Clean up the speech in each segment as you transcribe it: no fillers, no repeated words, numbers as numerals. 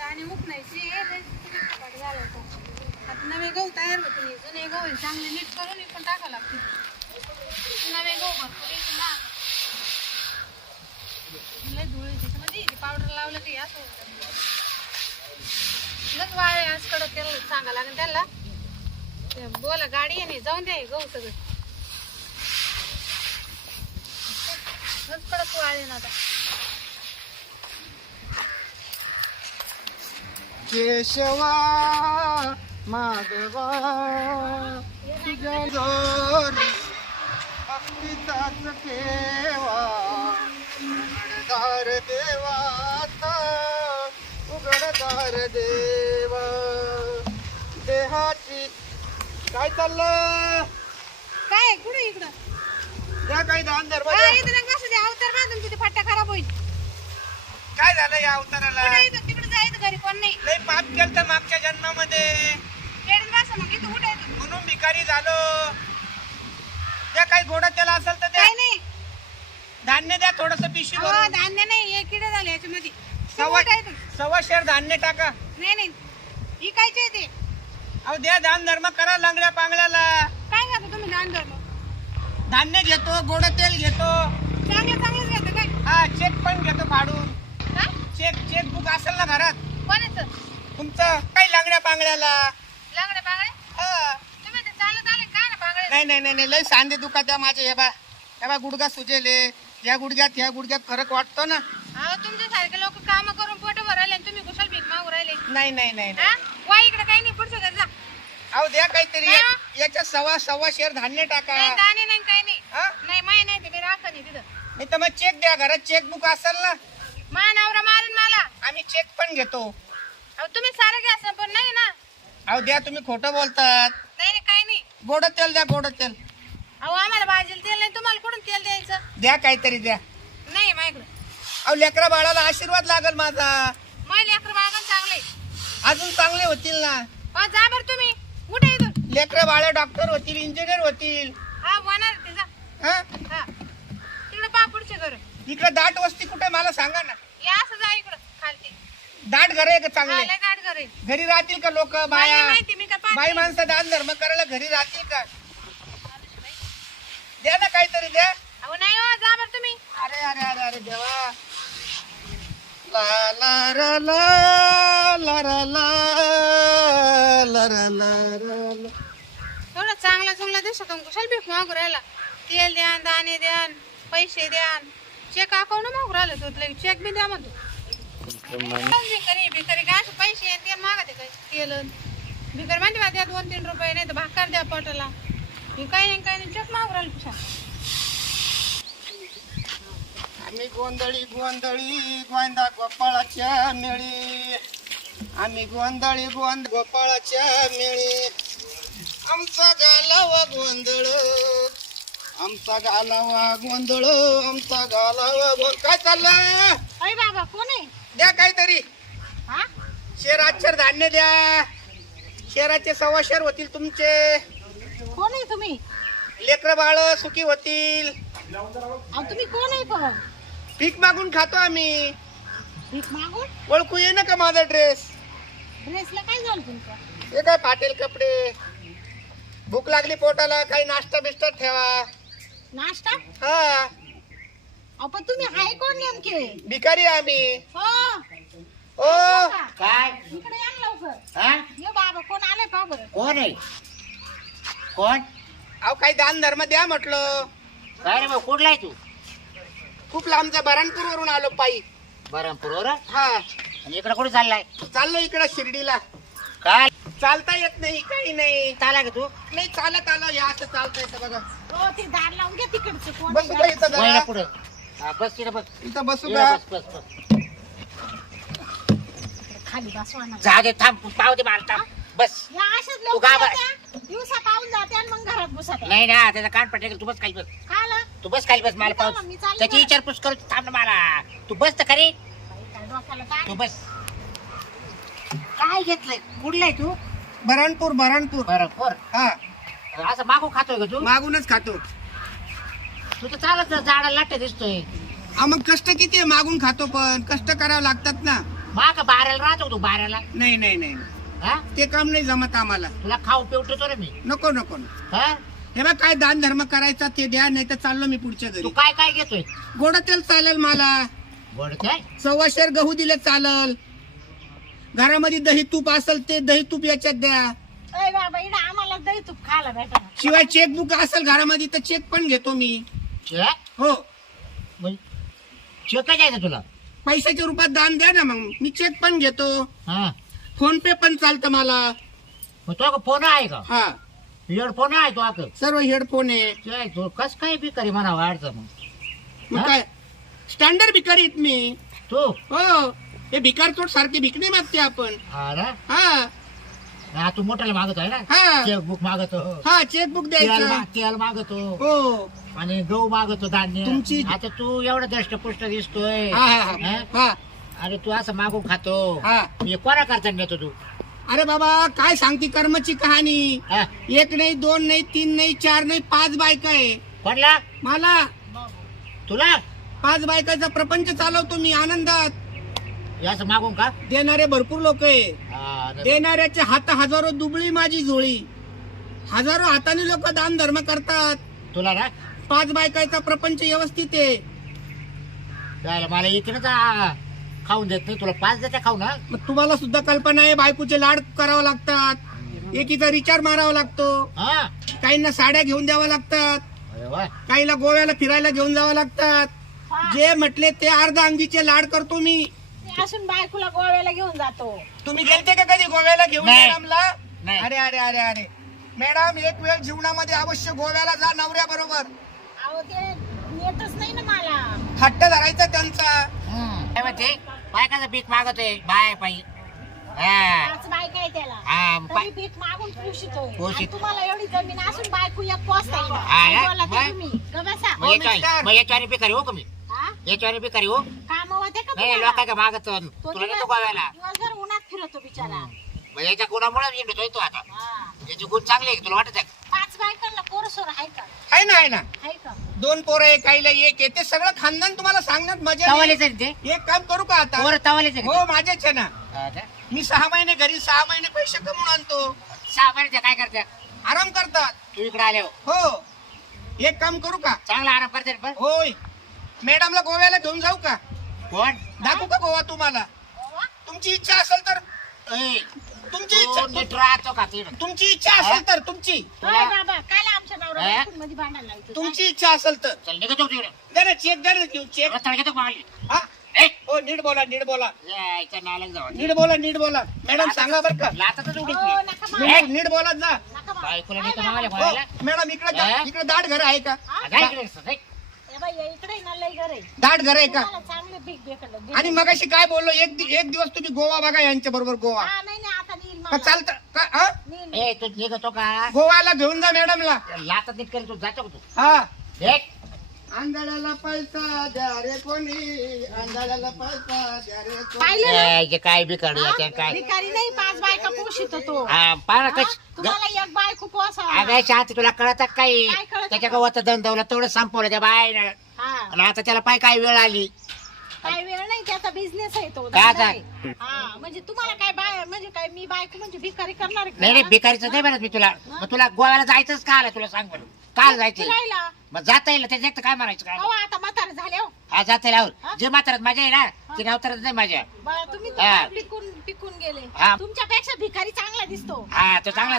आणि उकणायची झालं आता नवे गहू तयार होते जुने गहू चांगले नीट करून पण टाकावं लागते नवे गहू भरपूर येते ना लय धुळे त्याच्यामध्ये पावडर लावलं की असं होतं लच वाळे आज कडक त्याला सांगा लागेल त्याला बोला गाडी आहे जाऊन द्या गहू सगळं लच कडक वाळे ना आता केशवा माधवा तुझ्या जोरी अमृताच केवा उघडदार देवाचा उघडदार देवा देहाची काय चाललं काय कुठे इकडं त्या काही दान धर्म अवतार बांधून तिथे फट्टा खराब होईल काय झालं या अवताराला तिकडे जायचं घरी पण नाही लय पाप केलं मागच्या जन्मामध्ये मग इथं उठायचं म्हणून भिकारी झालो त्या काही गोडा त्याला असेल तर काय नाही धान्य द्या थोडस पिशवी हो भरून. धान्य नाही हे किडे झाले याच्यामध्ये सव्वा शेर धान्य टाका नाही नाही इकायचे ते अहो द्या दान धर्म करा लंगड्या पांगड्याला काय घेतो तुम्ही दान धर्म धान्य घेतो गोड तेल घेतो चांगलेच घेतो काय हा चेक पण घेतो फाडून हा चेक बुक असेल ना घरात कोणाचं तुमचं काही लंगड्या पांगड्याला लंगडे बागडे हा. तुम्ही ते चालत आले काय ना बागडे नाही लय सांधे दुखा माझे हे बा गुडघा सुजेले या गुडघ्यात फरक वाटतो ना अहो तुमच्यासारखे लोक काम करून पोट भरायले आणि तुम्ही कुशल भीक मागू राहिले नाही हा वा इकडे काही नाही पुढचं घर जा अहो द्या काहीतरी काय हो? याच्यात सव्वा शेर धान्य टाका नाही दाणे नाही काही नाही हा? नाही माय नाही ते मी राखा नाही तिथं नाही तर मग चेक द्या घरात चेक बुक असेल ना मा नवरा मारून मला आम्ही चेक पण घेतो अहो तुम्ही सारं घ्या पण नाही ना अहो द्या तुम्ही खोटं बोलतात नाही काही नाही गोड तेल द्या गोड तेल अहो आम्हाला भाजीला तेल नाही तुम्हाला कुठून तेल द्यायचं द्या काहीतरी द्या नाही माझ्याकडे अहो लेकरा बाळाला आशीर्वाद लागल माझा माझे लेकर बाळगण चांगले अजून चांगले होतील ना जा बरं तुम्ही उठा इथून लेकरा बाळा डॉक्टर होतील इंजिनियर होतील हा होणार ते जा हा हा तिकडे पापुडचे घर इकडे दाट वस्ती कुठे मला सांगा ना या असं जा इकडं खालते दाट घर आहे का चांगले लय गाठ घर आहे घरी राहतील का लोक मला बाया माहिती मी काय बाई पाहते माणसं दान धर्म करायला घरी राहतील का द्या ना काहीतरी द्या अहो नाही हो जा बरं तुम्ही अरे देवा ला ला रा ला ला रा ला ला रा ला रा ला. थोडं चांगला दिसतो कुशाल भीक मागू राहिला तेल द्या दाणे द्या पैसे द्या चेक अकाउंट मागू राहिलं तो चेक बी द्या म्हणतो भिकारी काय असं पैसे आणि तेल मागा ते काय तेल भिकारी म्हणते बा द्या 2-3 रुपये नाही तर भाकर द्या पोटाला हे काही नाही चेक मागू राहिलं कुशाल आम्ही गोंधळी गोंदा गोपाळाच्या मेळी आम्ही गोंधळी गोपाळाच्या मेळी आमचा गालावा गोंधळ आमचा गालावा काय चाललं अरे बाबा कोण आहे द्या काहीतरी हा शेर धान्य द्या शेराचे 1.25 शेर होतील तुमचे कोण आहे तुम्ही लेकर बाळ सुखी होतील अहो तुम्ही कोण आहे पण पीक मागून खातो आम्ही भीक मागून ओळखू ये ना का माझा ड्रेस ड्रेसला काय झालं तुमचं हे काय फाटेल कपडे भूक लागली पोटाला काही नाश्ता बिस्टा ठेवा नाश्ता हा अहो पण तुम्ही हाय कोण नेमके भिकारी आम्ही हो ओ काय इकडे या ना लवकर हा ये बाबा कोण आले पहा बरं कोण आहे कोण अहो काही दान धर्म द्या म्हटलं काय रे भाऊ कुठला आहे तू खूप लांबचा बरणपूर वरून आलो पायी बरमपूर हा आणि इकडे कुठे चाललाय चाललो इकडं शिर्डीला काय चालता येत नाही काही नाही चाला का तू नाही चालत आलो या असं चालता येतं बघा हो ते दार लावून घ्या तिकडचे कोण बसू का इथं वळला जरा? पुढे हा बस तिथे बस इथं बसू इकडे का बस बस बस खाली बसवा ना जा दे थांब पाव दे मला थांब बस या अशाच तू लोक का बरं? दिवसा पाहून जाते आणि मग घरात बसत नाही ना त्याचा कान पडले तू बस खाली बस खाला तू बस खाली बस मला मी पाव चाललो, मी चाललो त्याची बरं. विचारपूस करू थांब ना मला तू बस तर खरी काय डोक्याला काय तू बस काय घेतलंय कुठलाय तू बरणपूर बरोबर हा असं मागू खातोय का तू मागूनच खातो तू तर चालत झाडाला लाट दिसतोय हा मग कष्ट किती आहे मागून खातो पण कष्ट करावं लागतात ना माग बाऱ्याला राहतो तू बाऱ्याला. नाही नाही नाही हा ते काम नाही जमत आम्हाला. तुला खाऊ पेवतो रे मी. नको नको नको. हा हे बघ काय दान धर्म करायचा ते द्या, नाही तर चाललो मी पुढच्या तू घरी. काय काय घेतोय? गोड तेल चालेल मला. गोड काय? 1.25 गहू दिले चालल. घरामध्ये दही तूप असेल ते दही तूप याच्यात द्या. अय बाबा इकडे आम्हाला दही तूप खायला भेटा. शिवाय चेकबुक असेल घरामध्ये तर चेक पण घेतो मी. चेक? हो चेक काय द्यायचं तुला? पैशाच्या रूपात दान द्या ना, मग मी चेक पण घेतो. हा फोन पे पण चालतं मला. मग तो फोन आहे का? हा हेडफोन आहे तो आक? सर्व हेडफोन आहे. तो कस काय भिकारी म्हणा वाढचं मग? मग हा? काय स्टँडर्ड भिकारी आहेत मी. तू हो हे भिकार चोट सारखे भिक नाही मागते आपण. हा ना? हा हा, तू मोठ्याला मागतो आहे ना? हा चेकबुक मागतो, हा चेकबुक द्यायचं. तेल मागतो हो. आणि गहू मागतो धान्य. तुमची- आता तू एवढं दष्टपुष्ट दिसतोय. हा हा हा हा? हा अरे तू असं मागून खातो. हा. मी कोणा करता नेतो तू? अरे बाबा काय सांगते कर्मची कहाणी. हा? 1 नाही 2 नाही 3 नाही 4 नाही 5 बायका आहे कोणला? मला. तुला 5 बायकाचा प्रपंच चालवतो मी आनंदात. हे असं मागून का? देणारे भरपूर लोक आहे. हा, नाही. देणाऱ्याचे हात हजारो दुबळी माझी जोळी. हजारो हाताने लोक दान धर्म करतात. तुला ना 5 बायकाचा प्रपंच व्यवस्थित आहे. जायला मला इकडे खाऊन देत नाही, तुला 5 देते खाऊ ना. मग तुम्हाला सुद्धा कल्पना आहे बायकोचे लाड करावं लागतात. एकीचा रिचार्ज मारावा लागतो. हा काहींना साड्या घेऊन द्याव्या लागतात. अरे वा. काहीला गोव्याला फिरायला घेऊन जावं लागतात. जे म्हटले ते अर्ध अंगीचे लाड करतो मी. असून बायकोला गोव्याला घेऊन जातो. तुम्ही गेलते का कधी गोव्याला घेऊन नाही. मॅडमला? नाही. अरे अरे अरे अरे मॅडम एक वेळ जीवनामध्ये अवश्य गोव्याला जा नवऱ्या बरोबर. अहो ते येतच नाही ना मला. हट्ट धरायचा त्यांचा. काय म्हणते? बायकाचं भीक मागतोय बाय पायी. हा 5 बायका आहे त्याला. हा, तरी भीक मागून पुशितोय. पुशित. आणि तुम्हाला एवढी जमीन असून बायको एक पोस्ट आहे. हा, काय बोला मग? ते तुम्ही? ग बसा. मग याच्यावर भिकारी हो का मी? हा? याच्यावर भिकारी हो? कामं होते का नाही तुम्हाला? लोक काय मागत तो तुला नेतो गोव्याला. दिवसभर उन्हात फिरतो बिचारा. मग याच्या गुणामुळे येतोय तो आता. हा. याचे गुण चांगले आहे तुला वाटत आहे? 5 बायकांना पोरसोर आहे का? आहे ना आहे ना. आहे का? 2 पोरं आहे काहीला 1 आहे. ते सगळं खानदान तुम्हाला सांगण्यात मजा नाही. तवालेच आहे ते? एक काम करू का आता? पोरं तवालेच आहे हो माझ्याच आहे ना. का? हा का? मी 6 महिने घरी 6 महिने पैसे कमवून आणतो. 6 महिन्याचे काय करते? आराम करतात. तू इकडे आले हो. हो एक काम करू का? चांगला आराम करते रे पण. होय मॅडमला गोव्याला घेऊन जाऊ का? कोण? दाखवू का गोवा तुम्हाला? तुमची इच्छा असेल तर. ए, तुमची तू इच्छा नीट राहतो का तिकडं? तुमची इच्छा असेल तर. तुमची होय बाबा काल आमच्या नवरा हा? मध्ये भांडायला लागतो. तुमची इच्छा असेल तर चल निघतो तिकडे. द्या ना चेक द्या ना घेऊ चेक. रस्त्याला घेतो का मागली? हा ए, हो नीट बोला नीट बोला यायचं नालायक जाऊ. नीट बोला नीट बोला. मॅडम सांगा बरं का. लाथातच उडीत हो, नाही. नका मारू. नीट नीट बोला जा. नका मारू. बायकोला काय नेतो बाबा? मागायला हो बोलायला. मॅडम इकडे हा? इकडे दाट घर आहे का? हा? जा इकडे जा. ए बाई, या इकडे ना लय घर आहे. दाट घर आहे का? तुम्हाला चांगले भीक भेटलं. आणि मगाशी काय बोललो एक दिवस तुम्ही गोवा बघा यांच्या बरोबर गोवा. हा नाही नाही आता नील का मला. चालतं का? हा? नील. ए तू निघतो का? गोवाला घेऊन जा मॅडमला. लाथात नीट करी तू जातो का तू? हा एक आंधळ्याला पैसा द्या रे कोणी. आंधळ्याला पैसा द्या रे कोणी. पाहिलं ना? ए, जे काय बिकाडू हा? त्या काय भिकारी नाही 5 बायका पोषित तो. हा, पाहा ना हा? कश तुम्हाला एक बायको पोसावा. अगं शांती तुला कळत काही? काय कळतं? त्याच्या गावात दंडवलं तेवढं संपवलं त्या बाय. हा आणि आता त्याला पाय काय वेळ आली. काय वेळ नाही त्याचा बिझनेस आहे तो. काय धंदा आता? आहे. हा म्हणजे तुम्हाला काय बाय म्हणजे काय मी बायको म्हणजे भिकारी करणार आहे का? नाही नाही भिकारीचं नाही म्हणत मी तुला. मग तुला गोव्याला जायचंच का आलं तुला सांग बरं. काल जायचं फिरायला. मग जाता येईल त्याच्या काय म्हणायचं काय? अहो, आता म्हातारे झाले हो. हा जाता येईल. हा? जे म्हातारत माझ्या आहे ना ते नवतरच नाही माझ्या. बा, तुम्ही तर हा. फार पिकून गेले. हा. तुमच्यापेक्षा भिकारी चांगला दिसतो. हा तो चांगला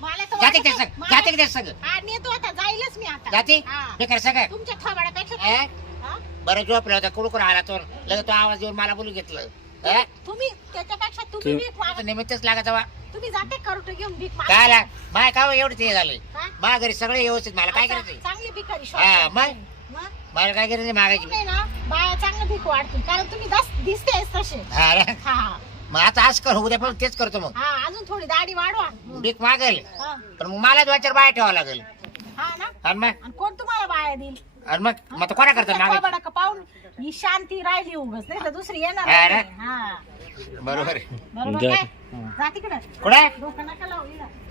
मला तर जाते वाटतं- ते सग मला- जाते ते सग हा नेतो आता जाईलच मी आता. जाते हा. बेकार सगळं. तुमच्या थोबाडापेक्षा हा? हा? बरं झोपलं होतं कुडकुड आला तो लगेच तो आवाज देऊन मला बोलू घेतलं. हा? तुम्ही त्याच्यापेक्षा तुम्ही भीक आता मागा. निमित्तच लागत हवा तुम्ही जाते करोटो घेऊन भीक मागा. काय आला बाय का एवढं ते झालंय. हा? माझ्या घरी सगळे व्यवस्थित मला काय करायचंय. चांगली भिकारी हा, शोधतो. मग? मग? मला काय करायचं मागायची. नाही ना बाया चांगलं भीक वाढतील कारण तुम्ही दिसतेच तसे. हा रे. हा हा मग आता आज कर उद्या पण तेच करतो मग. हा अजून थोडी दाढी वाढवा. भीक मागेल हा पण मग मला 2-4 बाय ठेवावं लागेल. हा ना आणि मग आणि कोण तुम्हाला बाया देईल? मग आता कोणा करतो मागायची. थोबाडा का पाहून ही शांती राहिली उगाच नाही तर दुसरी येणार हा ना? नाही. हा बरोबर आहे. बरोबर काय जा तिकडं कुठे डोकं नका लावू इकडं.